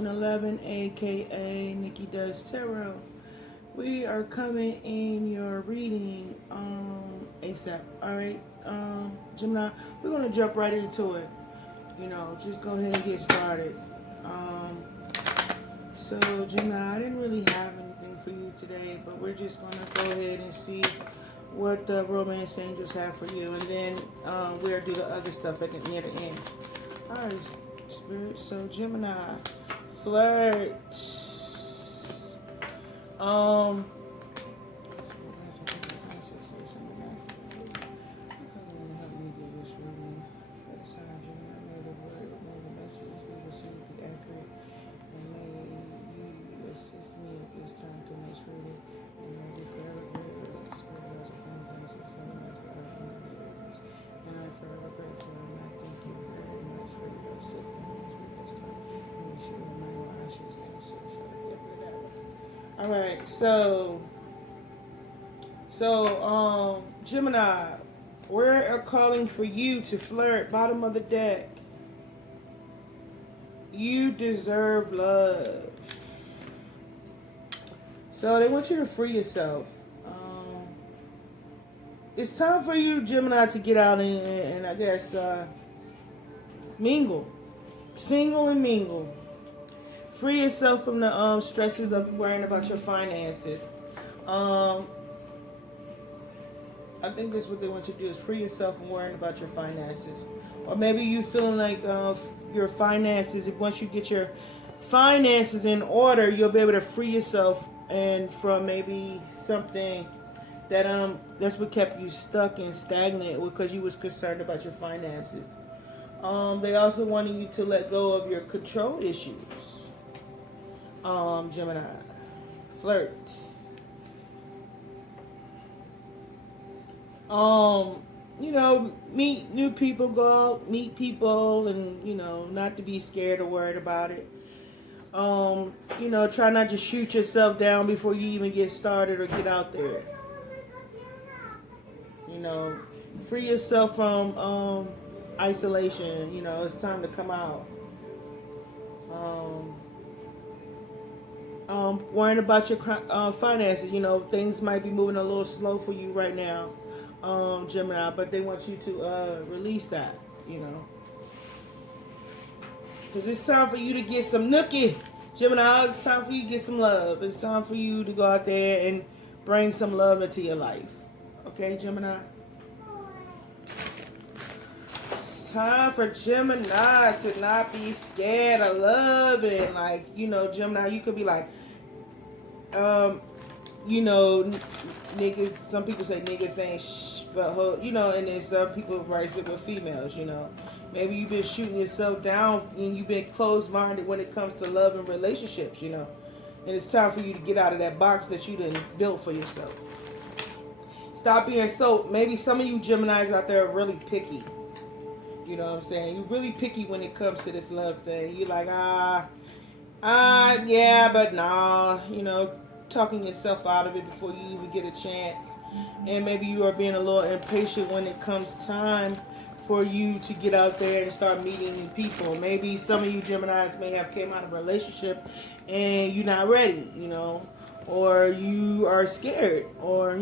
1111, aka Nikki Does Tarot. We are coming in your reading ASAP. Alright, Gemini, we're going to jump right into it. Just go ahead and get started. So, Gemini, I didn't really have anything for you today, but we're just going to go ahead and see what the romance angels have for you, and then we'll do the other stuff near the end. Alright, Spirit. So Gemini, flirt. All right, so Gemini, we're calling for you to flirt. Bottom of the deck. You deserve love. So they want you to free yourself. It's time for you, Gemini, to get out and I guess mingle, single and mingle. Free yourself from the stresses of worrying about your finances. I think that's what they want you to do, is free yourself from worrying about your finances. Or maybe you feeling like your finances, once you get your finances in order, you'll be able to free yourself and from maybe something that that's what kept you stuck and stagnant because you was concerned about your finances. They also wanted you to let go of your control issues. Gemini, flirt. Meet new people, go out, meet people, and, not to be scared or worried about it. Try not to shoot yourself down before you even get started or get out there. Free yourself from isolation. It's time to come out. Worrying about your finances. Things might be moving a little slow for you right now, Gemini, but they want you to release that, because it's time for you to get some nookie, Gemini. It's time for you to get some love. It's time for you to go out there and bring some love into your life. Okay, Gemini? It's time for Gemini to not be scared of love. And Gemini, you could be like, niggas, some people say niggas ain't but and then some people write it with females, Maybe you've been shooting yourself down and you've been closed-minded when it comes to love and relationships, And it's time for you to get out of that box that you done built for yourself. Stop being maybe some of you Geminis out there are really picky. You know what I'm saying? You're really picky when it comes to this love thing. You're like, yeah, but nah, talking yourself out of it before you even get a chance. And maybe you are being a little impatient when it comes time for you to get out there and start meeting new people. Maybe some of you Geminis may have came out of a relationship and you're not ready, or you are scared, or,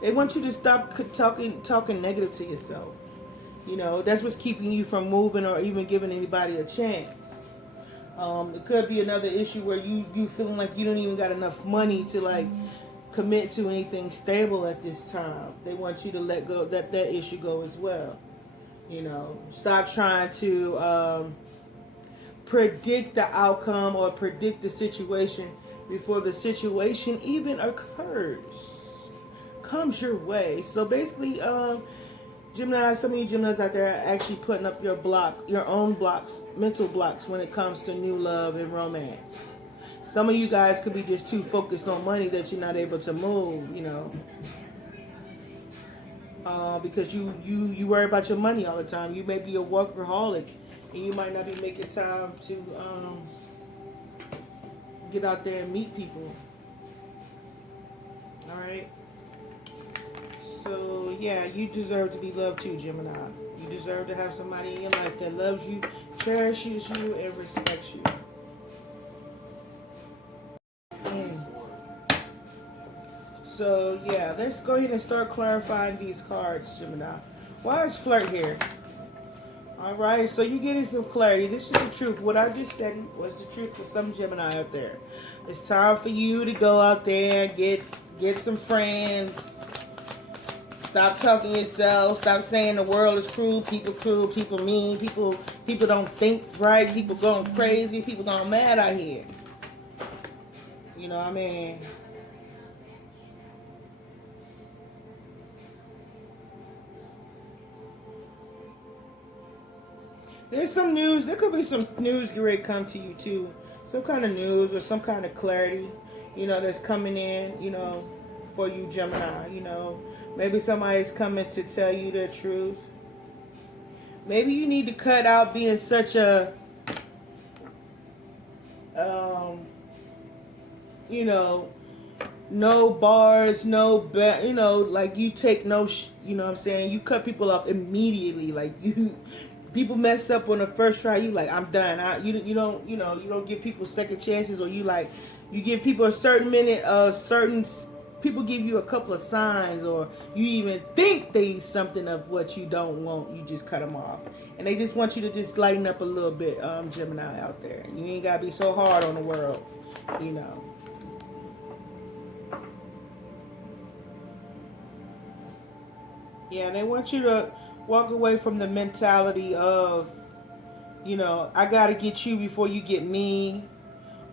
they want you to stop talking negative to yourself. That's what's keeping you from moving or even giving anybody a chance. It could be another issue where you feeling like you don't even got enough money to commit to anything stable at this time. They want you to let go that issue go as well. Stop trying to predict the outcome or predict the situation before the situation even occurs, comes your way. So basically, Gemini, some of you Geminis out there are actually putting up your own blocks, mental blocks when it comes to new love and romance. Some of you guys could be just too focused on money that you're not able to move, because you worry about your money all the time. You may be a workaholic, and you might not be making time to get out there and meet people. All right. So yeah, you deserve to be loved too, Gemini. You deserve to have somebody in your life that loves you, cherishes you and respects you. Mm. So yeah, let's go ahead and start clarifying these cards, Gemini. Why is flirt here? Alright, so you're getting some clarity. This is the truth. What I just said was the truth for some Gemini out there. It's time for you to go out there and get some friends. Stop talking yourself. Stop saying the world is cruel, people mean, people don't think right, people going crazy, people going mad out here. You know what I mean? There's some news. There could be some news ready to come to you too. Some kind of news or some kind of clarity, that's coming in, for you, Gemini. Maybe somebody's coming to tell you the truth. Maybe you need to cut out being such a, no bars, no, like you take no, you know what I'm saying? You cut people off immediately. Like people mess up on the first try, you like, I'm done. You don't give people second chances, or you give people a certain minute, people give you a couple of signs, or you even think they something of what you don't want, you just cut them off. And they just want you to just lighten up a little bit, Gemini out there. You ain't gotta be so hard on the world, Yeah, they want you to walk away from the mentality of, I got to get you before you get me.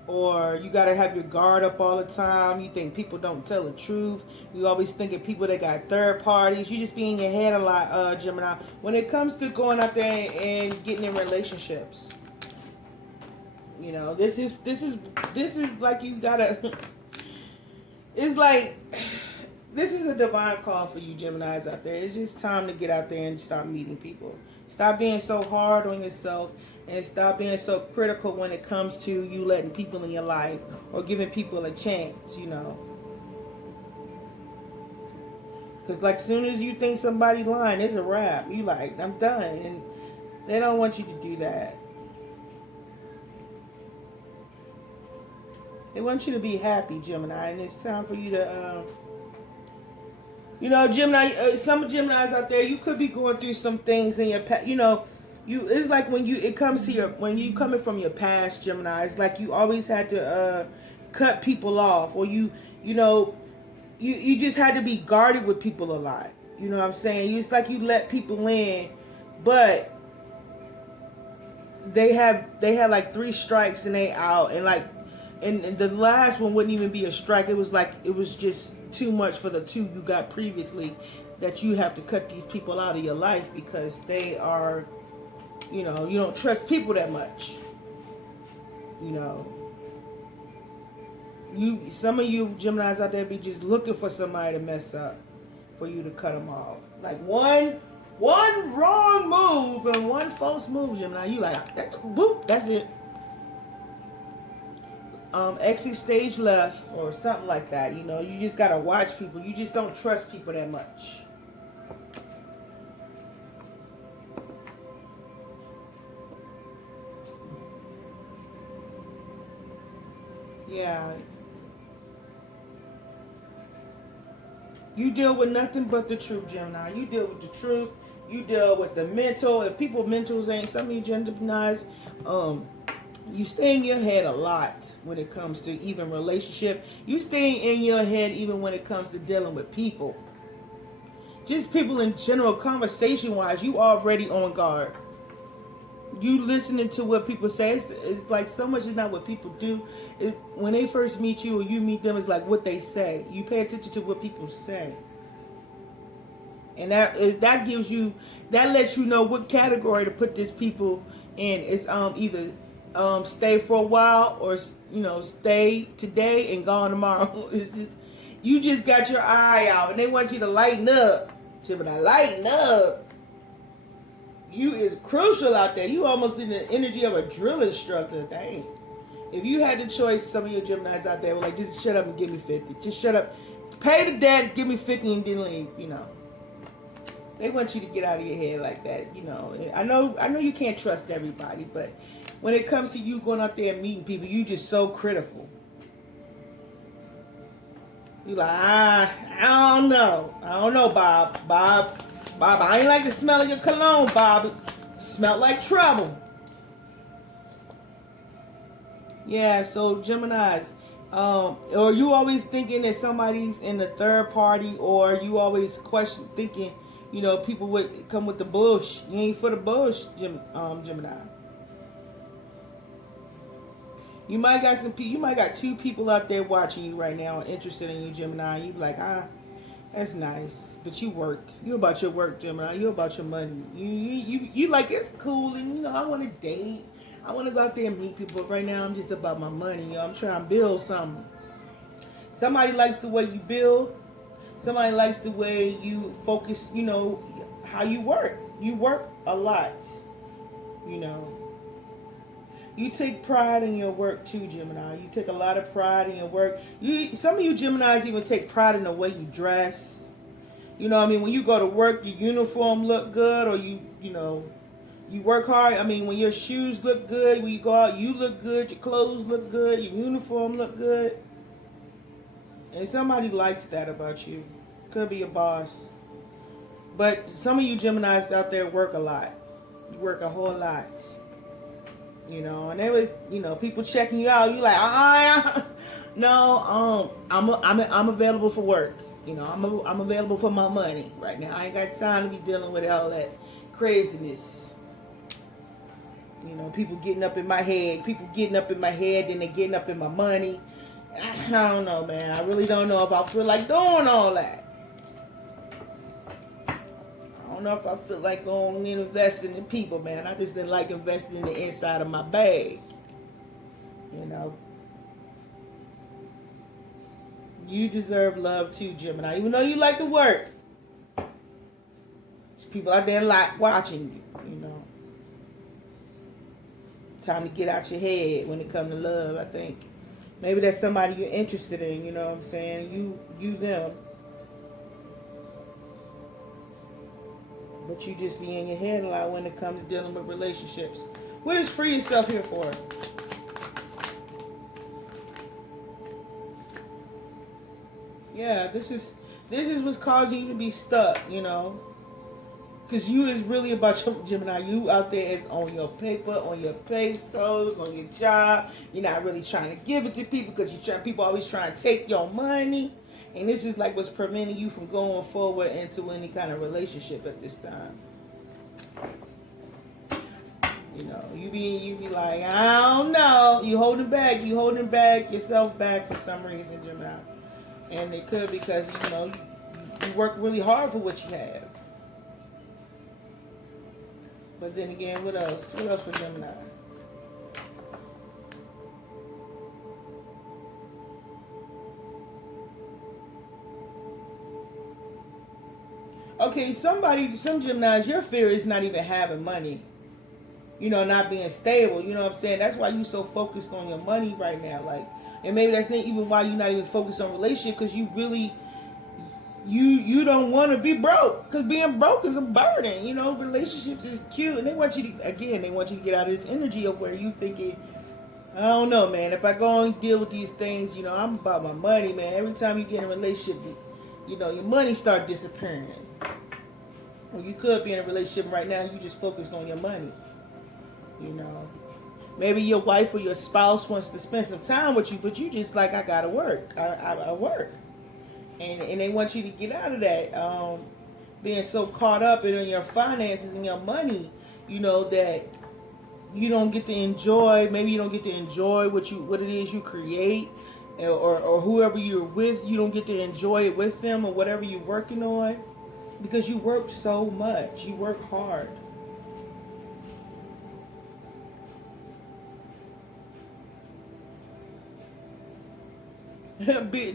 Or you got to have your guard up all the time. You think people don't tell the truth. You always think of people that got third parties. You just be in your head a lot, Gemini. When it comes to going out there and getting in relationships. This is like you got to... It's like... This is a divine call for you Geminis out there. It's just time to get out there and start meeting people. Stop being so hard on yourself, and stop being so critical when it comes to you letting people in your life or giving people a chance, Because like as soon as you think somebody lying, it's a wrap. You like, I'm done. And they don't want you to do that. They want you to be happy, Gemini. And it's time for you to... Gemini, some Geminis out there, you could be going through some things in your past, it's like when you coming from your past, Gemini, it's like you always had to cut people off, or you just had to be guarded with people a lot. You know what I'm saying? It's like you let people in, but they had like 3 strikes and they out, and the last one wouldn't even be a strike. It was just too much for the 2 you got previously, that you have to cut these people out of your life because they are, you don't trust people that much. Some of you Geminis out there be just looking for somebody to mess up for you to cut them off. Like one wrong move and one false move, Gemini, you like, boop, that's it. Exit stage left or something like that. You just gotta watch people. You just don't trust people that much. Yeah. You deal with nothing but the truth, Gemini. You deal with the truth. You deal with the mental. If people mentals ain't, some of you Geminis, you stay in your head a lot when it comes to even relationship. You stay in your head even when it comes to dealing with people. Just people in general, conversation-wise, you already on guard. You listening to what people say. It's like so much is not what people do. When they first meet you or you meet them, it's like what they say. You pay attention to what people say. And that gives you, that lets you know what category to put these people in. It's either stay for a while, or stay today and gone tomorrow. It's just, you just got your eye out, and they want you to lighten up. Gemini, lighten up. You is crucial out there. You almost in the energy of a drill instructor. Dang. If you had the choice, some of your Geminis out there were like, just shut up and give me 50. Just shut up. Pay the debt, give me 50 and then leave, They want you to get out of your head like that, you know. I know you can't trust everybody, but when it comes to you going out there and meeting people, you just so critical. You like, I don't know. I don't know, Bob. Bob, I ain't like the smell of your cologne, Bob. It smelled like trouble. Yeah, so Geminis, or you always thinking that somebody's in the third party, or you always thinking, you know, people would come with the bush. You ain't for the bush, Gemini. You might got two people out there watching you right now, interested in you, Gemini. You be like, that's nice, but you work. You about your work, Gemini. You about your money. You like, it's cool, and you know, I want to date. I want to go out there and meet people, but right now I'm just about my money. You know, I'm trying to build something. Somebody likes the way you build. Somebody likes the way you focus, you know, how you work. You work a lot, you know. You take pride in your work too, Gemini. You take a lot of pride in your work. Some of you Geminis even take pride in the way you dress. You know what I mean? When you go to work, your uniform look good, or you know, you work hard. I mean, when your shoes look good, when you go out, you look good, your clothes look good, your uniform look good. And somebody likes that about you. Could be a boss. But some of you Geminis out there work a lot. You work a whole lot. You know, and there was, you know, people checking you out. You like, no, I'm available for work. You know, I'm available for my money right now. I ain't got time to be dealing with all that craziness. You know, people getting up in my head. Then they getting up in my money. I don't know, man. I really don't know if I feel like doing all that. I don't know if I feel like going and investing in people, man. I just didn't like investing in the inside of my bag. You know. You deserve love too, Gemini. Even though you like to work. There's people out there like watching you, you know. Time to get out your head when it comes to love, I think. Maybe that's somebody you're interested in, you know what I'm saying? You them. But you just be in your head a lot when it comes to dealing with relationships. What is free yourself here for? Yeah, this is what's causing you to be stuck, you know. Because you is really about your Gemini. You out there is on your paper, on your pesos, on your job. You're not really trying to give it to people because people always trying to take your money. And this is like what's preventing you from going forward into any kind of relationship at this time. You know, you be like, I don't know. You holding back yourself back for some reason, Gemini. And it could because, you know, you work really hard for what you have. But then again, what else? What else for Gemini? Okay, some Geminis, your fear is not even having money. You know, not being stable. You know what I'm saying? That's why you so focused on your money right now. Like, and maybe that's not even why you're not even focused on relationship, because you really, you don't want to be broke, because being broke is a burden. You know, relationships is cute, and they want you to get out of this energy of where you thinking, I don't know, man. If I go and deal with these things, you know, I'm about my money, man. Every time you get in a relationship, you know, your money start disappearing. Or you could be in a relationship right now, you just focused on your money. You know, maybe your wife or your spouse wants to spend some time with you, but you just like, I gotta work. I work, and they want you to get out of that. Being so caught up in your finances and your money, you know, that you don't get to enjoy. Maybe you don't get to enjoy what it is you create, or whoever you're with. You don't get to enjoy it with them or whatever you're working on, because you work so much. You work hard.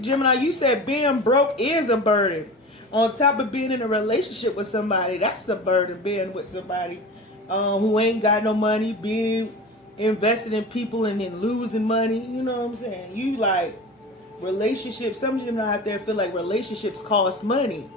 Gemini, you said being broke is a burden. On top of being in a relationship with somebody, that's a burden. Being with somebody who ain't got no money, being invested in people and then losing money. You know what I'm saying? You like relationships. Some Gemini out there feel like relationships cost money.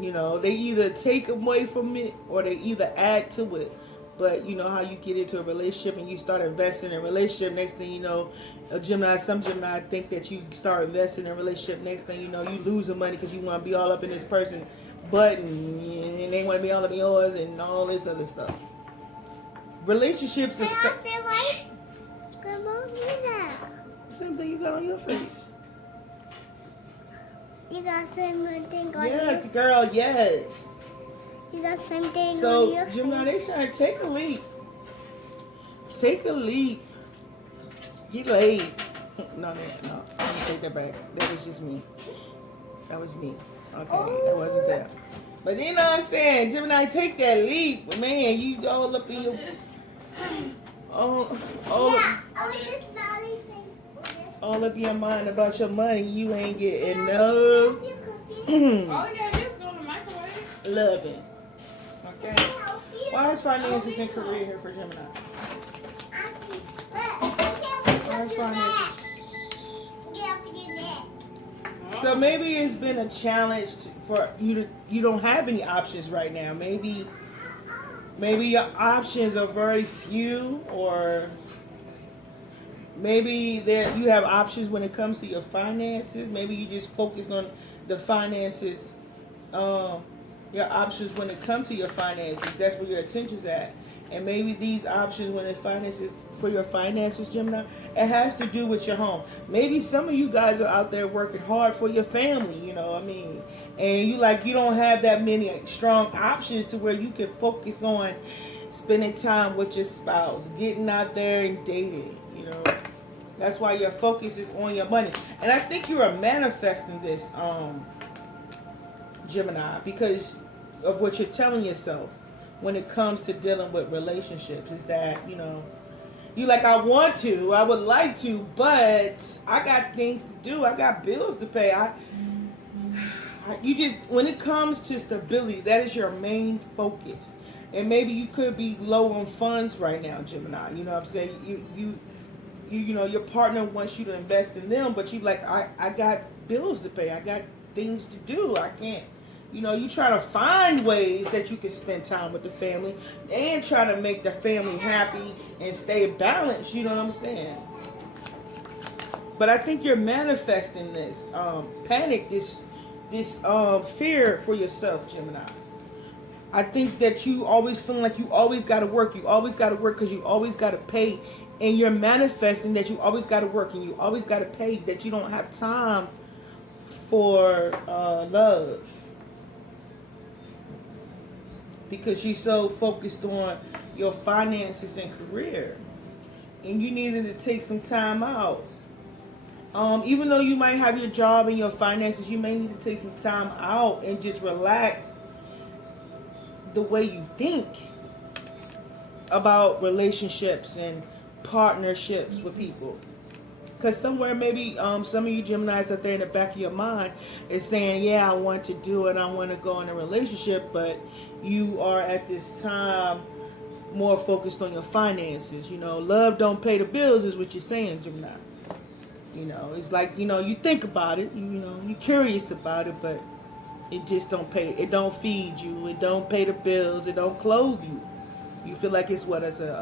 You know, they either take away from it or they either add to it. But you know how you get into a relationship and you start investing in a relationship. Next thing you know, some Gemini think that you start investing in a relationship. Next thing you know, you losing money because you want to be all up in this person button and they want to be all up in yours and all this other stuff. Relationships are same thing you got on your face. You got something on your Yes, girl, yes. You got something on your So, face. Gemini, they trying to take a leap. Take a leap. Get laid. No. Let me take that back. That was just me. That was me. Okay, that wasn't that. But you know what I'm saying? Gemini, take that leap. But man, you all up in your... All up in your mind about your money. You ain't getting no... All you gotta do is go to the microwave. loving. Okay? Why is finances and career here for Gemini? Why is finances? So maybe it's been a challenge for you you don't have any options right now. Maybe your options are very few, or maybe you have options when it comes to your finances. Maybe you just focus on the finances, your options when it comes to your finances. That's where your attention's at. And maybe these options when it finances for your finances, Gemini, it has to do with your home. Maybe some of you guys are out there working hard for your family, you know what I mean? And you don't have that many strong options to where you can focus on spending time with your spouse, getting out there and dating, you know. That's why your focus is on your money. And I think you are manifesting this, Gemini, because of what you're telling yourself when it comes to dealing with relationships, is that, you know, you like, I would like to, but I got things to do. I got bills to pay. When it comes to stability, that is your main focus. And maybe you could be low on funds right now, Gemini. You know what I'm saying? You know, your partner wants you to invest in them, but you like, I got bills to pay. I got things to do. I can't. You know, you try to find ways that you can spend time with the family and try to make the family happy and stay balanced. You know what I'm saying? But I think you're manifesting this panic, this fear for yourself, Gemini. I think that you always feeling like you always got to work. You always got to work because you always got to pay. And you're manifesting that you always got to work and you always got to pay, that you don't have time for love. Because you're so focused on your finances and career. And you needed to take some time out. Even though you might have your job and your finances, you may need to take some time out and just relax the way you think about relationships and partnerships with people. Because somewhere maybe some of you Geminis out there in the back of your mind is saying, yeah, I want to do it, I want to go in a relationship, but you are at this time more focused on your finances. You know, love don't pay the bills is what you're saying, Gemini. You know, it's like, you know, you think about it, you know, you're curious about it, but it just don't pay. It don't feed you. It don't pay the bills. It don't clothe you. You feel like it's what is it?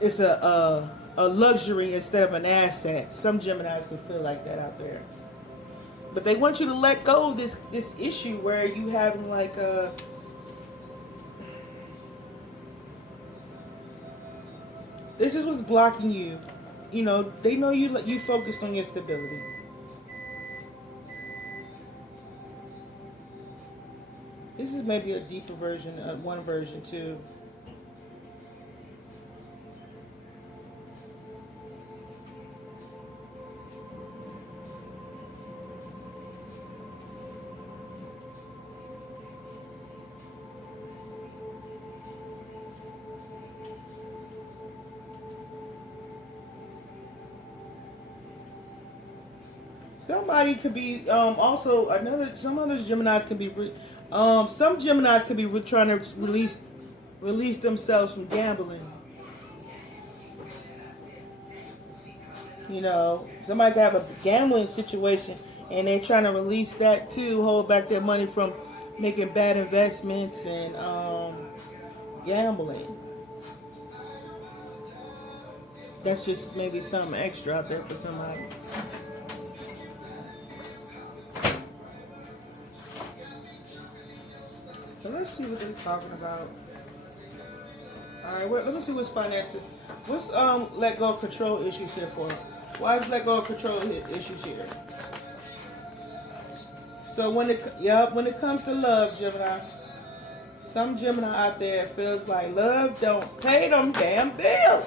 It's a luxury instead of an asset. Some Geminis can feel like that out there. But they want you to let go of this issue where you having like a... This is what's blocking you. You know, they know you focused on your stability. This is maybe a deeper version, one version too. Somebody could be also some other Geminis can be some Geminis could be trying to release themselves from gambling. You know, somebody could have a gambling situation And they're trying to release that too, hold back their money from making bad investments and gambling. That's just maybe something extra out there for somebody. So let's see what they're talking about. All right, well, let me see what's finances. What's let go of control issues here for? Why is let go of control issues here? So when it comes to love, Gemini, some Gemini out there feels like love don't pay them damn bills.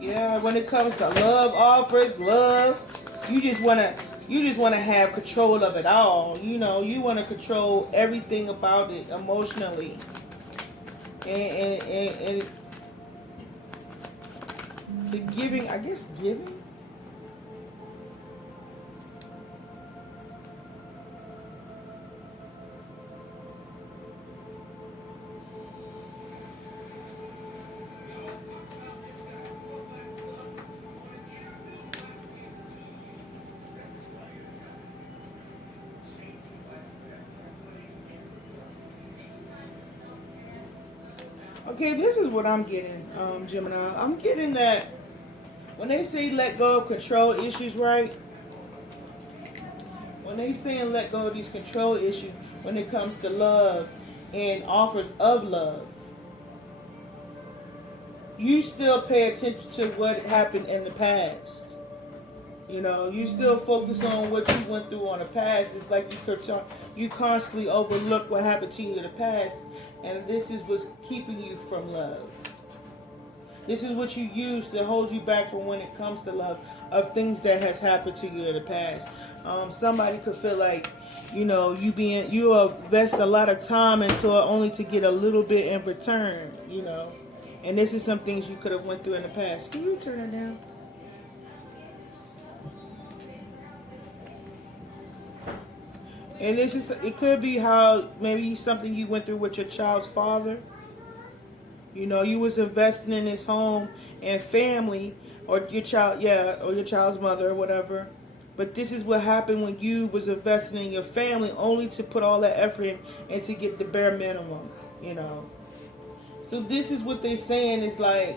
Yeah, when it comes to love offers, love, you just wanna have control of it all. You know, you wanna control everything about it emotionally, and the giving, I guess, giving. Okay, this is what I'm getting, Gemini. I'm getting that when they say let go of control issues, right? When they saying let go of these control issues when it comes to love and offers of love, you still pay attention to what happened in the past. You know, you still focus on what you went through on the past. It's like you constantly overlook what happened to you in the past, and this is what's keeping you from love. This is what you use to hold you back from when it comes to love, of things that has happened to you in the past. Somebody could feel like, you know, you invest a lot of time into it only to get a little bit in return, you know. And this is some things you could have went through in the past. Can you turn it down? And it could be how maybe something you went through with your child's father. You know, you was investing in his home and family, or your child's mother or whatever. But this is what happened when you was investing in your family, only to put all that effort in and to get the bare minimum, you know. So this is what they're saying is like,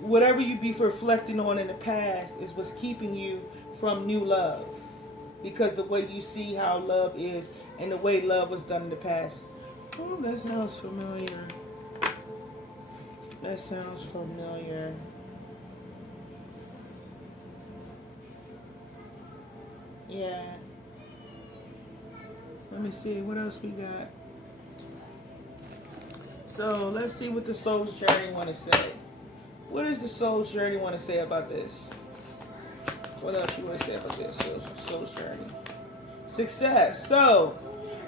whatever you be reflecting on in the past is what's keeping you from new love. Because the way you see how love is and the way love was done in the past. Oh, that sounds familiar. That sounds familiar. Yeah. Let me see. What else we got? So, let's see what the soul's journey want to say. What does the soul's journey want to say about this? What else you want to say about this soul's journey? Success. So,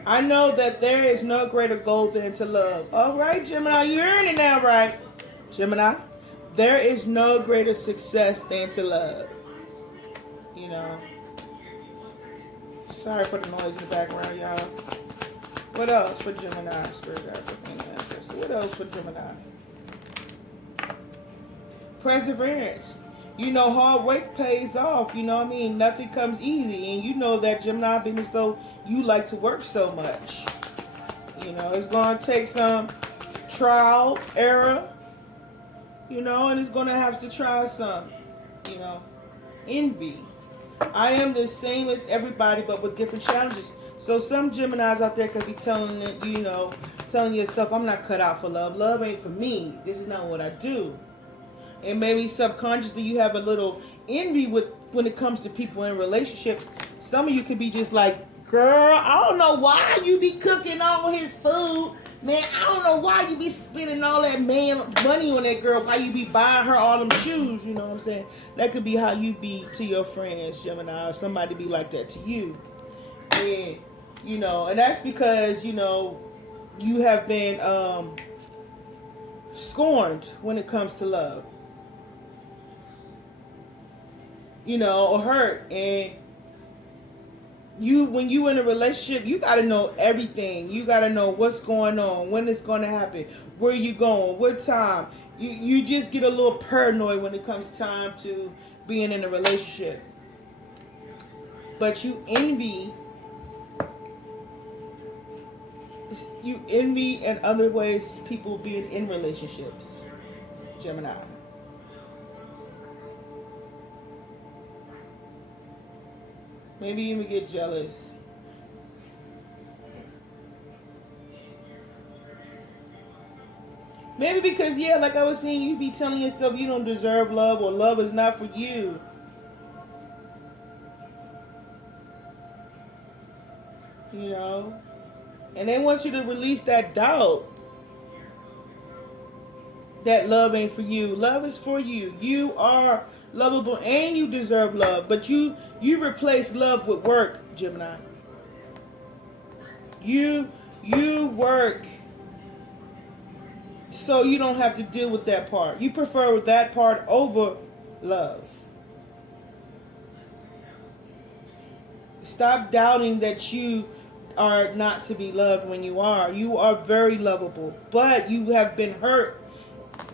I know that there is no greater goal than to love. All right, Gemini, you hearing it now, right? Gemini, there is no greater success than to love. You know. Sorry for the noise in the background, y'all. What else for Gemini? What else for Gemini? Perseverance. You know, hard work pays off. You know what I mean? Nothing comes easy. And you know that, Gemini, being as though you like to work so much. You know, it's going to take some trial, error. You know, and it's going to have to try some, you know, envy. I am the same as everybody, but with different challenges. So some Geminis out there could be telling yourself, I'm not cut out for love. Love ain't for me. This is not what I do. And maybe subconsciously you have a little envy when it comes to people in relationships. Some of you could be just like, girl, I don't know why you be cooking all his food. Man, I don't know why you be spending all that money on that girl. Why you be buying her all them shoes. You know what I'm saying? That could be how you be to your friends, Gemini. Or somebody be like that to you. And, you know, and that's because, you know, you have been scorned when it comes to love. You know, or hurt. And when you in a relationship, you got to know everything. You got to know what's going on, when it's going to happen, where you going, what time. You just get a little paranoid when it comes time to being in a relationship. But you envy in other ways people being in relationships, Gemini. Maybe you even get jealous. Maybe because, yeah, like I was saying, you be telling yourself you don't deserve love or love is not for you. You know? And they want you to release that doubt that love ain't for you. Love is for you. You are lovable and you deserve love. But you replace love with work, Gemini. You work so you don't have to deal with that part. You prefer that part over love. Stop doubting that you are not to be loved when you are. You are very lovable. But you have been hurt.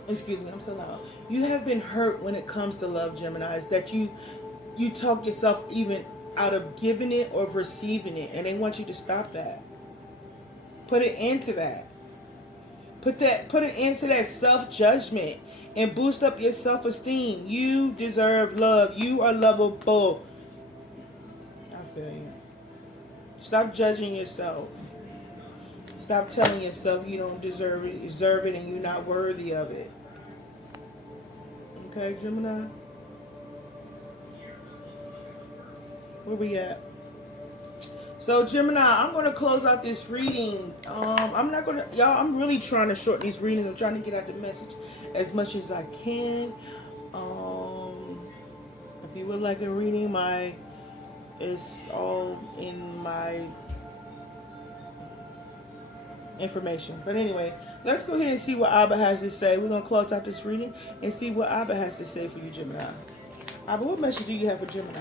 Excuse me, I'm so loud. You have been hurt when it comes to love, Geminis. That you talk yourself even out of giving it or receiving it. And they want you to stop that. Put it into that. Put it into that self-judgment and boost up your self-esteem. You deserve love. You are lovable. I feel you. Stop judging yourself. Stop telling yourself you don't deserve it and you're not worthy of it. Okay, Gemini? Where we at? So, Gemini, I'm going to close out this reading. I'm really trying to shorten these readings. I'm trying to get out the message as much as I can. If you would like a reading, it's all in my information. But anyway, let's go ahead and see what Abba has to say. We're going to close out this reading and see what Abba has to say for you, Gemini. Abba, what message do you have for Gemini?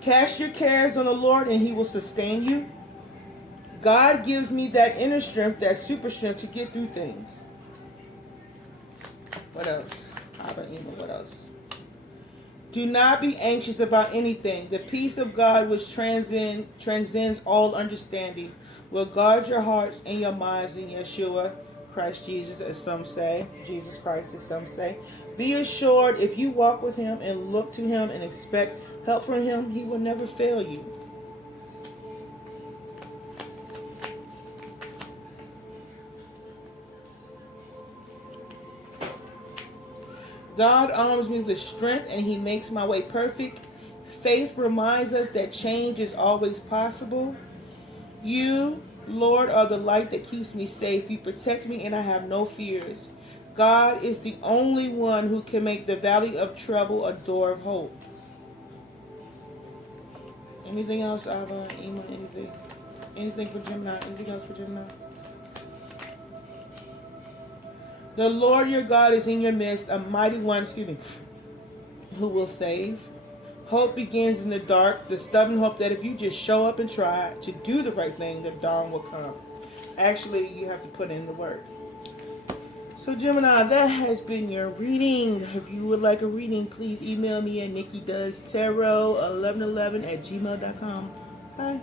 Cast your cares on the Lord and he will sustain you. God gives me that inner strength, that super strength to get through things. What else? What else? Do not be anxious about anything. The peace of God which transcends all understanding will guard your hearts and your minds in Yeshua, Christ Jesus, as some say. Jesus Christ, as some say. Be assured, if you walk with him and look to him and expect help from him, he will never fail you. God arms me with strength and he makes my way perfect. Faith reminds us that change is always possible. You, Lord, are the light that keeps me safe. You protect me and I have no fears. God is the only one who can make the valley of trouble a door of hope. Anything else, Ava? Anything? Anything for Gemini? Anything else for Gemini? The Lord your God is in your midst, a mighty one, who will save. Hope begins in the dark, the stubborn hope that if you just show up and try to do the right thing, the dawn will come. Actually, you have to put in the work. So, Gemini, that has been your reading. If you would like a reading, please email me at NikkiDoesTarot1111@gmail.com. Bye.